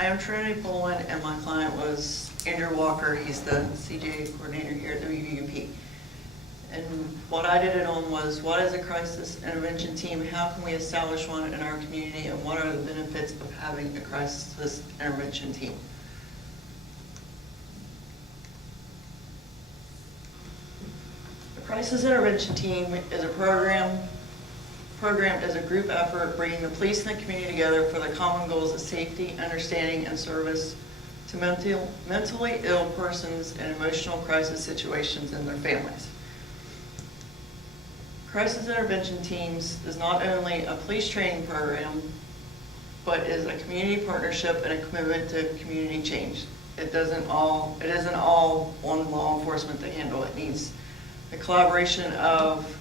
I am Trinity Polan, and my client was Andrew Walker. He's the CJ coordinator here at WUP. And what I did it on was, what is a crisis intervention team? How can we establish one in our community? And what are the benefits of having a crisis intervention team? A crisis intervention team is a programmed as a group effort, bringing the police and the community together for the common goals of safety, understanding, and service to mentally ill persons in emotional crisis situations and their families. Crisis intervention teams is not only a police training program, but is a community partnership and a commitment to community change. It isn't all on law enforcement to handle. It needs the collaboration of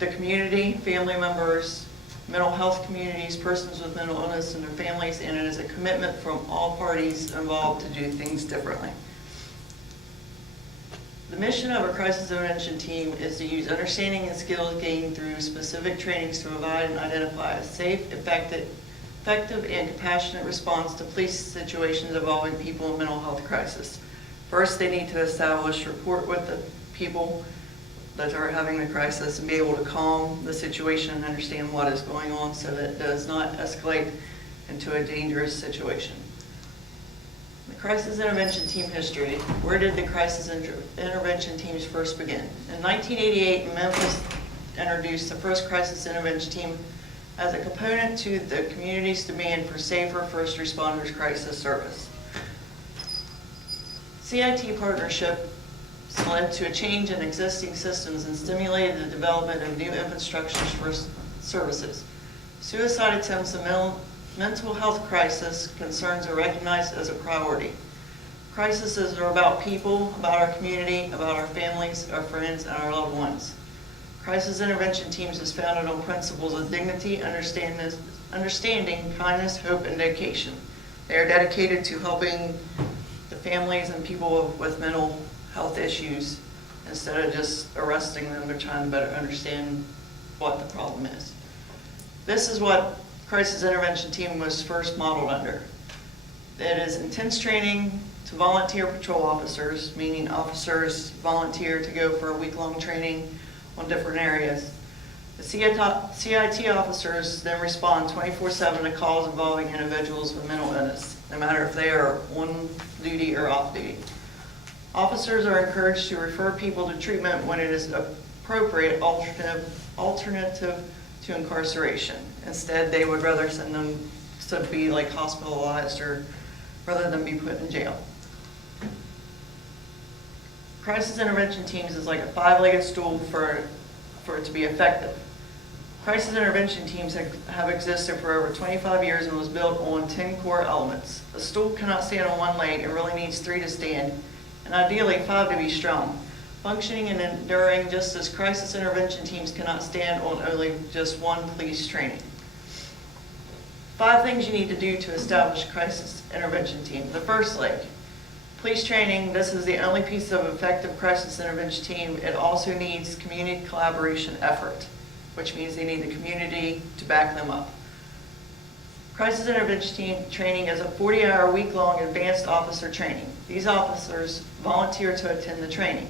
the community, family members, mental health communities, persons with mental illness and their families, and it is a commitment from all parties involved to do things differently. The mission of a crisis intervention team is to use understanding and skills gained through specific trainings to provide and identify a safe, effective, and compassionate response to police situations involving people in mental health crisis. First, they need to establish rapport with the people that are having the crisis and be able to calm the situation and understand what is going on so that it does not escalate into a dangerous situation. The crisis intervention team history. Where did the crisis intervention teams first begin? In 1988, Memphis introduced the first crisis intervention team as a component to the community's demand for safer first responders crisis service. CIT partnership led to a change in existing systems and stimulated the development of new infrastructures for services. Suicide attempts and mental health crisis concerns are recognized as a priority. Crises are about people, about our community, about our families, our friends, and our loved ones. Crisis intervention teams is founded on principles of dignity, understanding, kindness, hope, and dedication. They are dedicated to helping the families and people with mental health issues instead of just arresting them. They're trying to better understand what the problem is. This is what crisis intervention team was first modeled under. It is intense training to volunteer patrol officers, meaning officers volunteer to go for a week-long training on different areas. The CIT officers then respond 24/7 to calls involving individuals with mental illness, no matter if they are on duty or off duty. Officers are encouraged to refer people to treatment when it is appropriate alternative to incarceration. Instead, they would rather send them to be like hospitalized or rather than be put in jail. Crisis intervention teams is like a five-legged stool for it to be effective. Crisis intervention teams have existed for over 25 years and was built on 10 core elements. A stool cannot stand on one leg and really needs 3 to stand, and ideally 5 to be strong, functioning and enduring just as crisis intervention teams cannot stand on only just one police training. 5 things you need to do to establish a crisis intervention team. The first leg, police training. This is the only piece of effective crisis intervention team. It also needs community collaboration effort, which means they need the community to back them up. Crisis intervention team training is a 40-hour week-long advanced officer training. These officers volunteer to attend the training.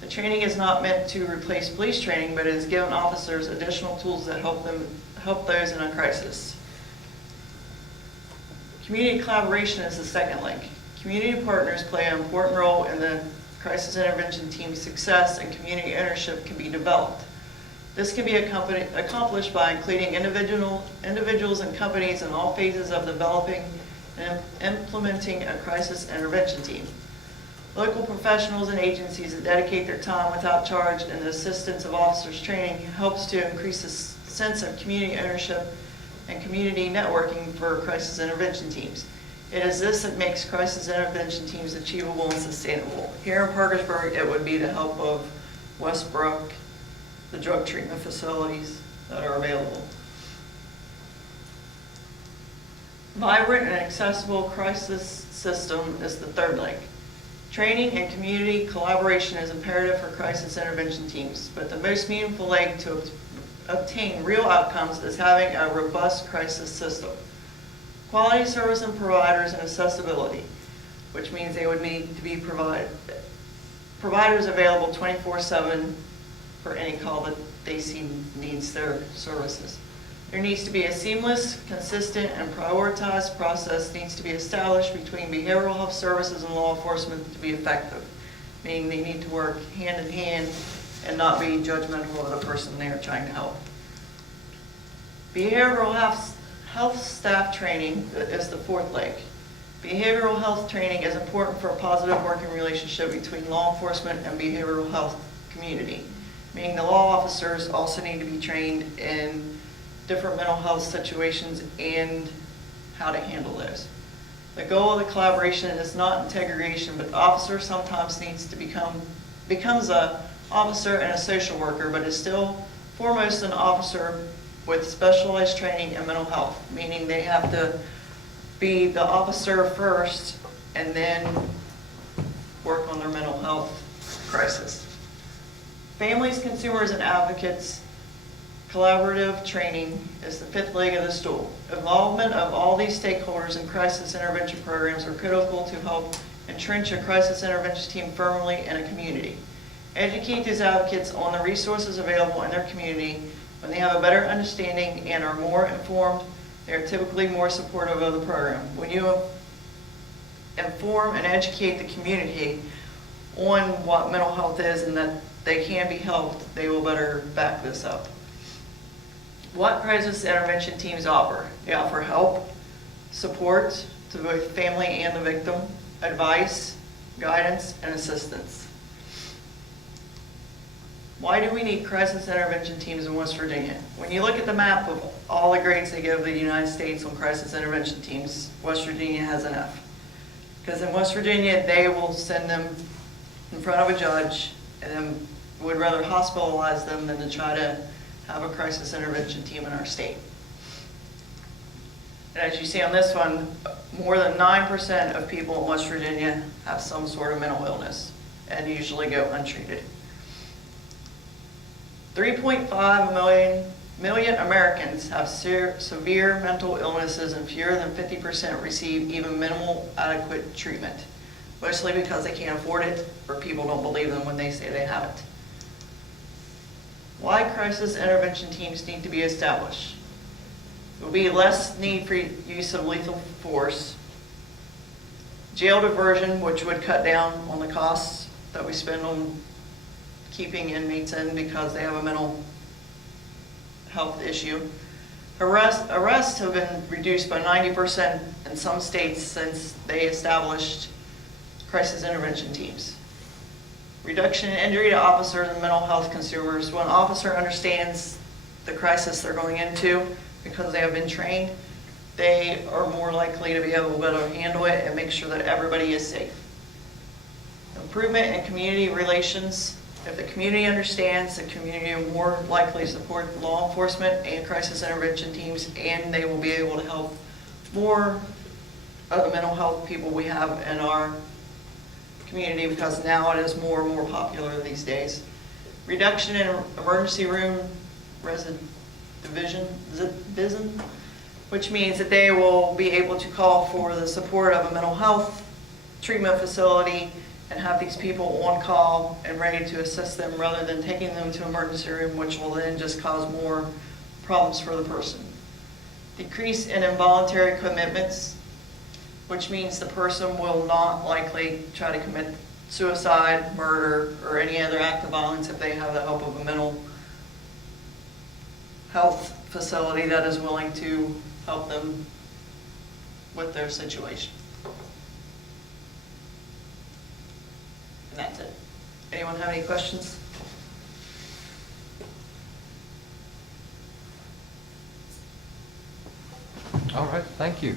The training is not meant to replace police training, but it has given officers additional tools that help those in a crisis. Community collaboration is the second link. Community partners play an important role in the crisis intervention team's success, and community ownership can be developed. This can be accomplished by including individuals and companies in all phases of developing and implementing a crisis intervention team. Local professionals and agencies that dedicate their time without charge and the assistance of officers training helps to increase the sense of community ownership and community networking for crisis intervention teams. It is this that makes crisis intervention teams achievable and sustainable. Here in Parkersburg, it would be the help of Westbrook, the drug treatment facilities that are available. Vibrant and accessible crisis system is the third leg. Training and community collaboration is imperative for crisis intervention teams, but the most meaningful leg to obtain real outcomes is having a robust crisis system. Quality service and providers and accessibility, which means they would need to be providers available 24/7 for any call that they see needs their services. There needs to be a seamless, consistent, and prioritized process needs to be established between behavioral health services and law enforcement to be effective, meaning they need to work hand in hand and not be judgmental of the person they are trying to help. Behavioral health staff training is the fourth leg. Behavioral health training is important for a positive working relationship between law enforcement and behavioral health community, meaning the law officers also need to be trained in different mental health situations and how to handle those. The goal of the collaboration is not integration, but the officer sometimes needs to becomes a officer and a social worker, but is still foremost an officer with specialized training in mental health, meaning they have to be the officer first and then work on their mental health crisis. Families, consumers, and advocates collaborative training is the fifth leg of the stool. Involvement of all these stakeholders in crisis intervention programs are critical to help entrench a crisis intervention team firmly in a community. Educate these advocates on the resources available in their community. When they have a better understanding and are more informed, they are typically more supportive of the program. When you inform and educate the community on what mental health is and that they can be helped, they will better back this up. What crisis intervention teams offer? They offer help, support to both family and the victim, advice, guidance, and assistance. Why do we need crisis intervention teams in West Virginia? When you look at the map of all the grades they give the United States on crisis intervention teams, West Virginia has an F. Because in West Virginia, they will send them in front of a judge and then would rather hospitalize them than to try to have a crisis intervention team in our state. And as you see on this one, more than 9% of people in West Virginia have some sort of mental illness and usually go untreated. 3.5 million Americans have severe mental illnesses, and fewer than 50% receive even minimal adequate treatment, mostly because they can't afford it or people don't believe them when they say they have it. Why crisis intervention teams need to be established? There will be less need for use of lethal force, jail diversion, which would cut down on the costs that we spend on keeping inmates in because they have a mental health issue. Arrests have been reduced by 90% in some states since they established crisis intervention teams. Reduction in injury to officers and mental health consumers. When an officer understands the crisis they're going into because they have been trained, they are more likely to be able to better handle it and make sure that everybody is safe. Improvement in community relations. If the community understands, the community are more likely to support law enforcement and crisis intervention teams, and they will be able to help more of the mental health people we have in our community, because now it is more and more popular these days. Reduction in emergency room division, which means that they will be able to call for the support of a mental health treatment facility and have these people on call and ready to assist them rather than taking them to emergency room, which will then just cause more problems for the person. Decrease in involuntary commitments, which means the person will not likely try to commit suicide, murder, or any other act of violence if they have the help of a mental health facility that is willing to help them with their situation. And that's it. Anyone have any questions? All right, thank you.